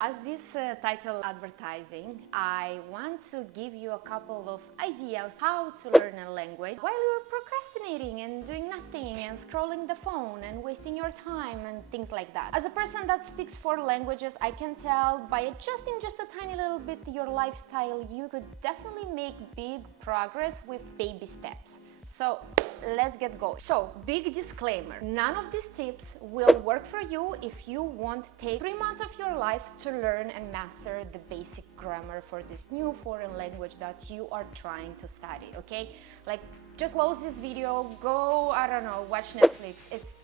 As this title advertising, I want to give you a couple of ideas how to learn a language while you're procrastinating and doing nothing and scrolling the phone and wasting your time and things like that. As a person that speaks 4 languages, I can tell by adjusting just a tiny little bit your lifestyle, you could definitely make big progress with baby steps. So let's get going. So, big disclaimer, none of these tips will work for you if you won't take 3 months of your life to learn and master the basic grammar for this new foreign language that you are trying to study, okay? Like, just close this video, go, I don't know, watch Netflix.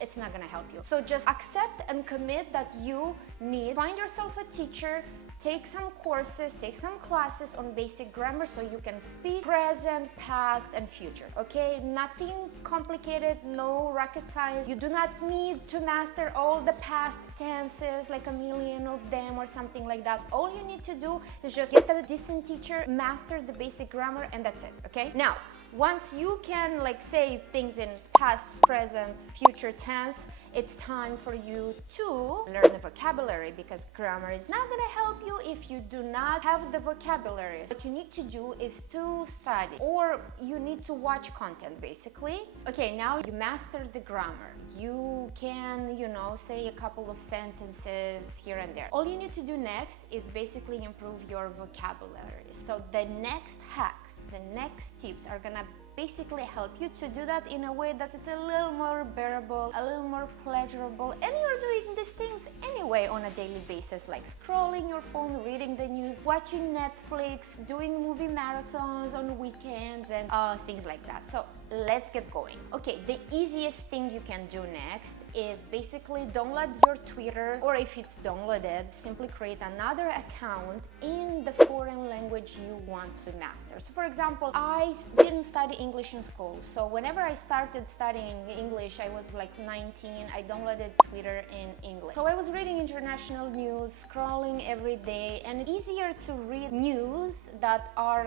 It's not gonna help you. So just accept and commit that you need, find yourself a teacher, take some courses, take some classes on basic grammar so you can speak present, past, and future, okay? Nothing complicated, no rocket science. You do not need to master all the past tenses, like a million of them or something like that. All you need to do is just get a decent teacher, master the basic grammar, and that's it, okay? Now, once you can say things in past, present, future tense, it's time for you to learn the vocabulary, because grammar is not going to help you if you do not have the vocabulary. What you need to do is to study, or you need to watch content basically. Okay, now you mastered the grammar. You can, say a couple of sentences here and there. All you need to do next is basically improve your vocabulary. So the next hacks, the next tips are gonna basically help you to do that in a way that it's a little more bearable, a little more pleasurable, and you're doing these things anyway on a daily basis, like scrolling your phone, reading the news, watching Netflix, doing movie marathons on weekends, and things like that. So let's get going. Okay, the easiest thing you can do next is basically download your Twitter, or if it's downloaded, simply create another account in the foreign language you want to master. So for example, I didn't study English in school, so whenever I started studying English, I was like 19, I downloaded Twitter in English. So I was reading international news, scrolling every day, and easier to read news that are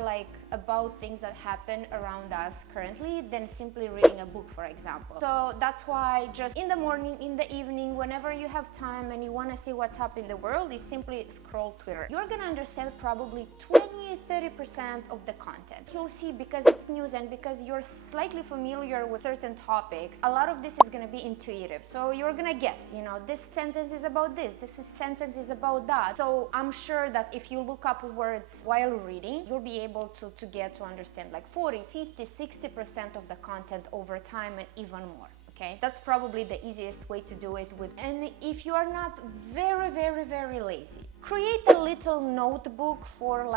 about things that happen around us currently than simply reading a book, for example. So that's why just in the morning, in the evening, whenever you have time and you want to see what's up in the world, you simply scroll Twitter. You're gonna understand probably 20-30% of the content. You'll see, because it's news and because you're slightly familiar with certain topics, a lot of this is gonna be intuitive. So you're gonna guess, this sentence is about this sentence is about that. So I'm sure that if you look up words while reading, you'll be able to get to understand 40, 50, 60% of the content over time, and even more. Okay, that's probably the easiest way to do it with. And if you are not very, very, very lazy, create a little notebook for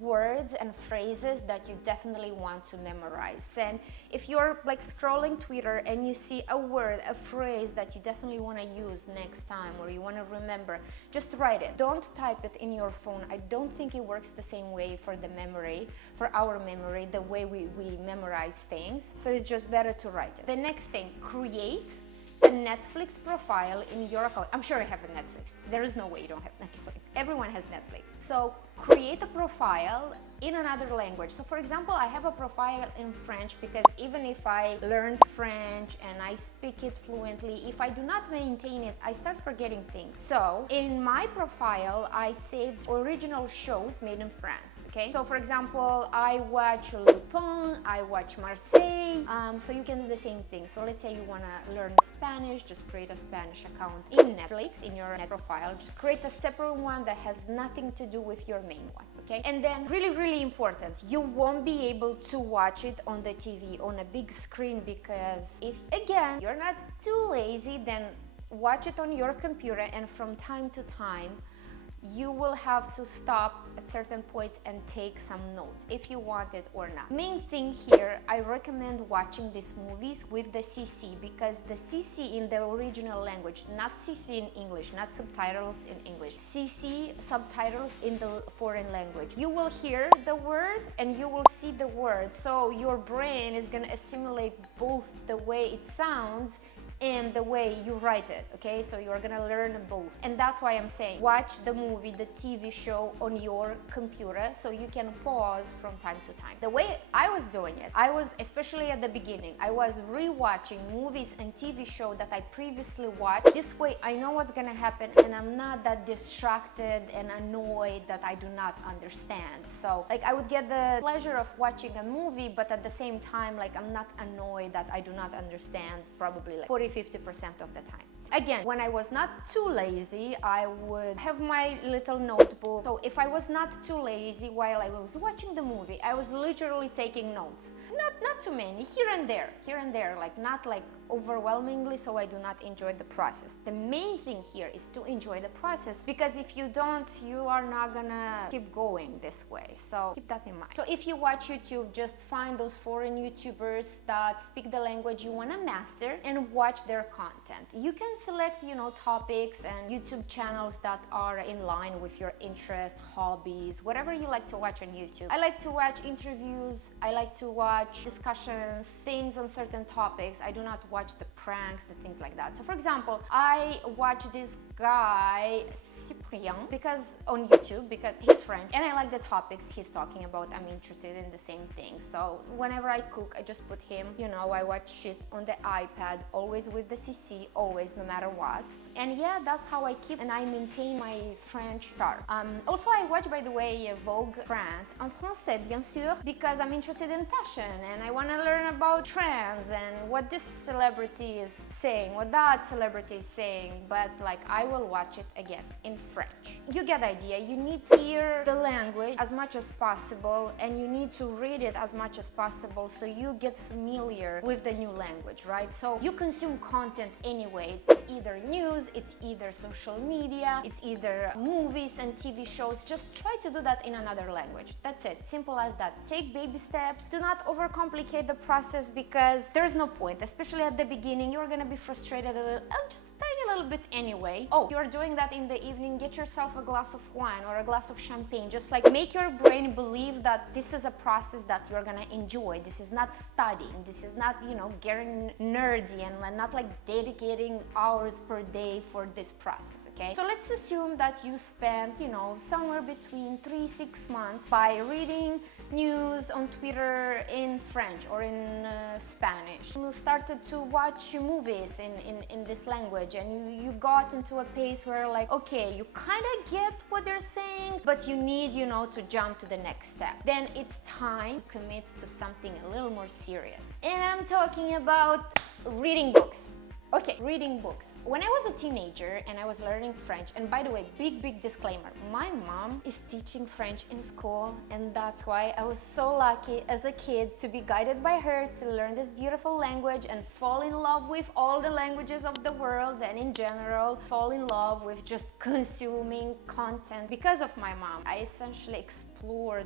words and phrases that you definitely want to memorize. And if you're scrolling Twitter and you see a word, a phrase that you definitely want to use next time, or you want to remember, just write it. Don't type it in your phone. I don't think it works the same way for the memory, for our memory, the way we memorize things. So it's just better to write it. The next thing, create a Netflix profile in your account. I'm sure you have a Netflix. There is no way you don't have Netflix. Everyone has Netflix. So create a profile in another language. So for example, I have a profile in French, because even if I learned French and I speak it fluently, if I do not maintain it, I start forgetting things. So in my profile, I saved original shows made in France, okay? So for example, I watch Lupin, I watch Marseille, so you can do the same thing. So let's say you want to learn Spanish, just create a Spanish account in Netflix, in your net profile. Just create a separate one that has nothing to do with your main one, okay? And then really, really important, you won't be able to watch it on the TV, on a big screen, because if, again, you're not too lazy, then watch it on your computer, and from time to time, you will have to stop at certain points and take some notes if you want it or not. Main thing here, I recommend watching these movies with the CC, because the CC in the original language, not CC in English, not subtitles in English, CC, subtitles in the foreign language. You will hear the word and you will see the word, so your brain is gonna assimilate both the way it sounds and the way you write it, okay? So you're gonna learn both. And that's why I'm saying watch the movie, the TV show on your computer so you can pause from time to time. The way I was doing it, I was, especially at the beginning, I was rewatching movies and TV shows that I previously watched. This way I know what's gonna happen and I'm not that distracted and annoyed that I do not understand. So like I would get the pleasure of watching a movie, but at the same time, like I'm not annoyed that I do not understand probably like 40-50% of the time. Again, when I was not too lazy, I would have my little notebook. So if I was not too lazy while I was watching the movie, I was literally taking notes. Not too many, here and there, like not like overwhelmingly, so I do not enjoy the process. The main thing here is to enjoy the process, because if you don't, you are not gonna keep going this way. So keep that in mind. So if you watch YouTube, just find those foreign YouTubers that speak the language you wanna master and watch their content. You can select, topics and YouTube channels that are in line with your interests, hobbies, whatever you like to watch on YouTube. I like to watch interviews, I like to watch discussions, things on certain topics. I do not watch the pranks, the things like that. So for example, I watch this guy Cyprien on YouTube because he's French and I like the topics he's talking about. I'm interested in the same thing. So whenever I cook, I just put him, I watch it on the iPad, always with the CC, always, no matter what. And yeah, that's how I keep and I maintain my French sharp. Also, I watch, by the way, Vogue France en français, bien sûr, because I'm interested in fashion and I want to learn about trends and what this celebrity is saying, what that celebrity is saying, but like I will watch it again in French. You get the idea. You need to hear the language as much as possible and you need to read it as much as possible so you get familiar with the new language, right? So you consume content anyway. It's either news, it's either social media, it's either movies and TV shows. Just try to do that in another language. That's it. Simple as that. Take baby steps. Do not overcomplicate the process because there's no point, especially at the beginning. You're gonna be frustrated just a tiny little bit anyway. Oh, you're doing that in the evening, get yourself a glass of wine or a glass of champagne. Just like make your brain believe that this is a process that you're gonna enjoy. This is not studying. This is not, getting nerdy and not like dedicating hours per day for this process, okay? So let's assume that you spent, somewhere between 3-6 months by reading news on Twitter in French or in Spanish. You started to watch movies in this language and you got into a pace where like, okay, you kind of get what they're saying, but you need, to jump to the next step. Then it's time to commit to something a little more serious. And I'm talking about reading books. Okay, reading books. When I was a teenager and I was learning French, and by the way, big disclaimer, my mom is teaching French in school, and that's why I was so lucky as a kid to be guided by her to learn this beautiful language and fall in love with all the languages of the world, and in general, fall in love with just consuming content. Because of my mom, I essentially explored,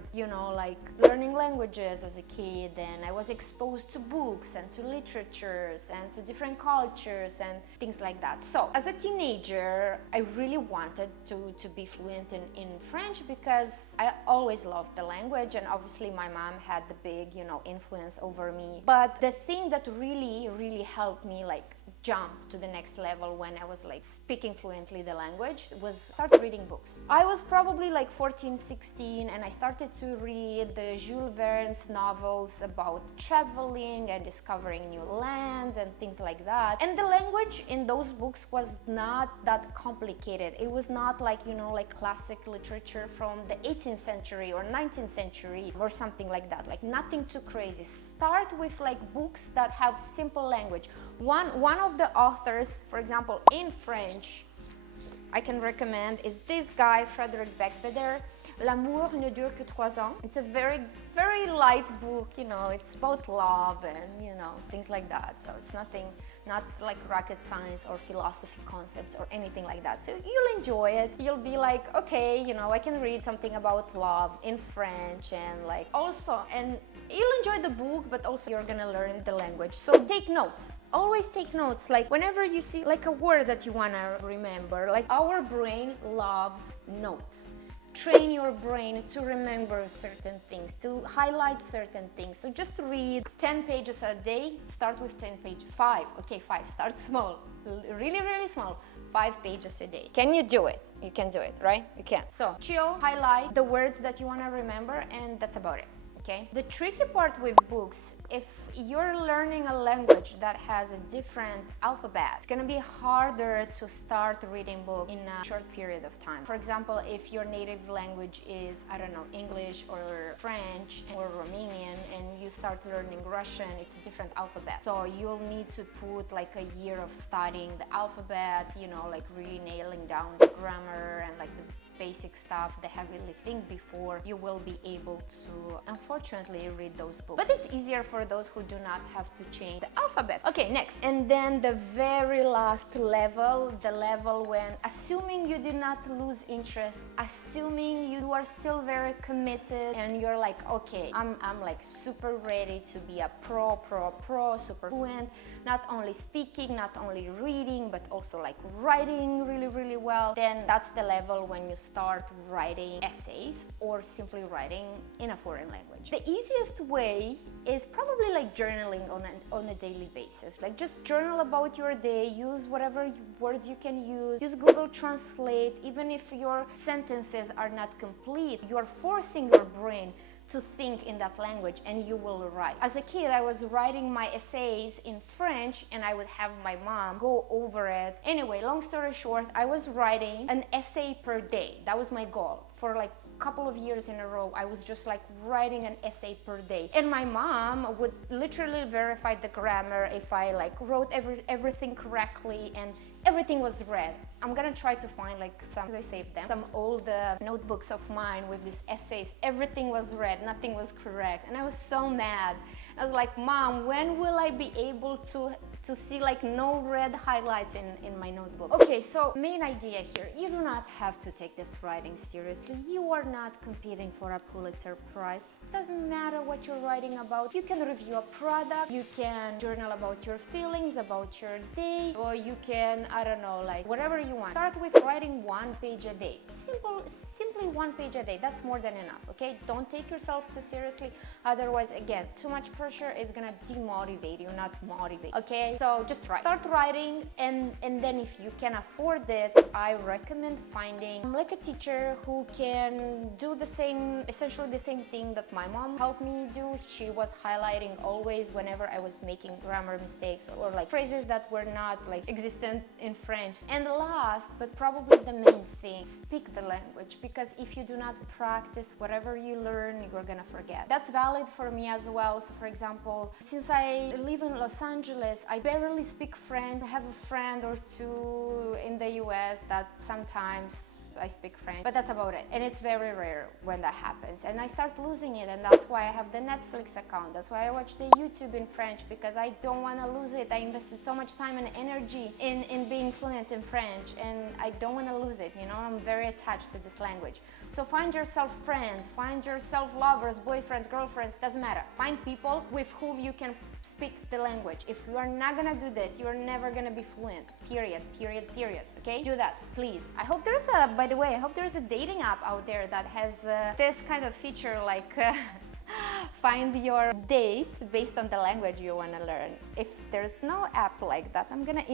like learning languages as a kid, and I was exposed to books and to literatures and to different cultures and things like that. So as a teenager, I really wanted to be fluent in French because I always loved the language, and obviously my mom had the big, influence over me. But the thing that really helped me like jump to the next level when I was like speaking fluently the language was start reading books. I was probably like 14-16 and I started to read the Jules Verne's novels about traveling and discovering new lands and things like that. And the language in those books was not that complicated. It was not like, like classic literature from the 18th century or 19th century or something like that. Like nothing too crazy. Start with like books that have simple language. One of the authors, for example, in French, I can recommend is this guy, Frédéric Becbédère, L'amour ne dure que 3 ans. It's a very light book, it's about love and, things like that. So it's not like rocket science or philosophy concepts or anything like that. So you'll enjoy it. You'll be like, okay, I can read something about love in French and like also, and you'll enjoy the book, but also you're gonna learn the language. So take notes. Always take notes. Like whenever you see like a word that you wanna remember, like our brain loves notes. train your brain to remember certain things, to highlight certain things. So just read 10 pages a day. Start with 10 pages. 5. Okay, 5. Start small. Really, really small. 5 pages a day. Can you do it? You can do it, right? You can. So chill, highlight the words that you want to remember, and that's about it. Okay. The tricky part with books, if you're learning a language that has a different alphabet, it's gonna be harder to start reading books in a short period of time. For example, if your native language is, I don't know, English or French or Romanian, and you start learning Russian, it's a different alphabet. So you'll need to put like a year of studying the alphabet, you know, like really nailing down the grammar and like the basic stuff, the heavy lifting, before you will be able to, unfortunately, read those books. But it's easier for those who do not have to change the alphabet. Okay, next. And then the very last level, the level when, assuming you did not lose interest, assuming you are still very committed, and you're like, okay, I'm like super ready to be a pro, super fluent, not only speaking, not only reading, but also like writing really, really well, then that's the level when you start writing essays or simply writing in a foreign language. The easiest way is probably like journaling on a daily basis. Like just journal about your day, use whatever words you can use Google Translate. Even if your sentences are not complete, you are forcing your brain to think in that language, and you will write. As a kid, I was writing my essays in French, and I would have my mom go over it. Anyway, long story short, I was writing an essay per day. That was my goal. For like a couple of years in a row, I was just like writing an essay per day. And my mom would literally verify the grammar if I like wrote everything correctly and everything was read. I'm gonna try to find like I saved them, some old notebooks of mine with these essays. Everything was read, nothing was correct. And I was so mad. I was like, Mom, when will I be able to see like no red highlights in my notebook? Okay, so main idea here, you do not have to take this writing seriously. You are not competing for a Pulitzer Prize. Doesn't matter what you're writing about. You can review a product, you can journal about your feelings, about your day, or you can, I don't know, like whatever you want. Start with writing 1 page a day. Simply 1 page a day. That's more than enough, okay? Don't take yourself too seriously. Otherwise, again, too much pressure is gonna demotivate you, not motivate, okay? So just write. Start writing, and then if you can afford it, I recommend finding like a teacher who can do the same, essentially the same thing that my mom helped me do. She was highlighting always whenever I was making grammar mistakes or like phrases that were not like existent in French. And last, but probably the main thing, speak the language, because if you do not practice whatever you learn, you're gonna forget. That's valid for me as well. So for example, since I live in Los Angeles, I barely speak French. I have a friend or two in the US that sometimes I speak French, but that's about it. And it's very rare when that happens. And I start losing it, and that's why I have the Netflix account. That's why I watch the YouTube in French, because I don't want to lose it. I invested so much time and energy in being fluent in French, and I don't want to lose it, you know? I'm very attached to this language. So find yourself friends, find yourself lovers, boyfriends, girlfriends, doesn't matter. Find people with whom you can speak the language. If you are not gonna do this, you're never gonna be fluent, period, okay? Do that, please. I hope there's by the way, I hope there's a dating app out there that has this kind of feature, like find your date based on the language you wanna learn. If there's no app like that, I'm gonna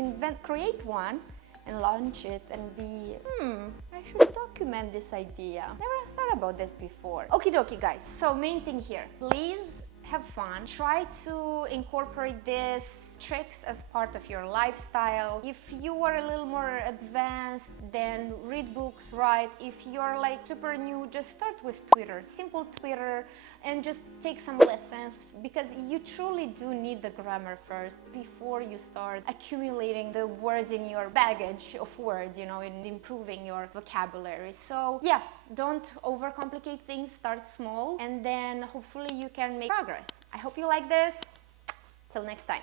create one and launch it and be, I should document this idea. Never thought about this before. Okie dokie, guys. So main thing here, please have fun. Try to incorporate these tricks as part of your lifestyle. If you are a little more advanced, then read books, write. If you're like super new, just start with Twitter, simple Twitter, and just take some lessons, because you truly do need the grammar first before you start accumulating the words in your baggage of words, you know, and improving your vocabulary. So yeah, don't overcomplicate things, start small, and then hopefully you can make progress. I hope you like this. Till next time.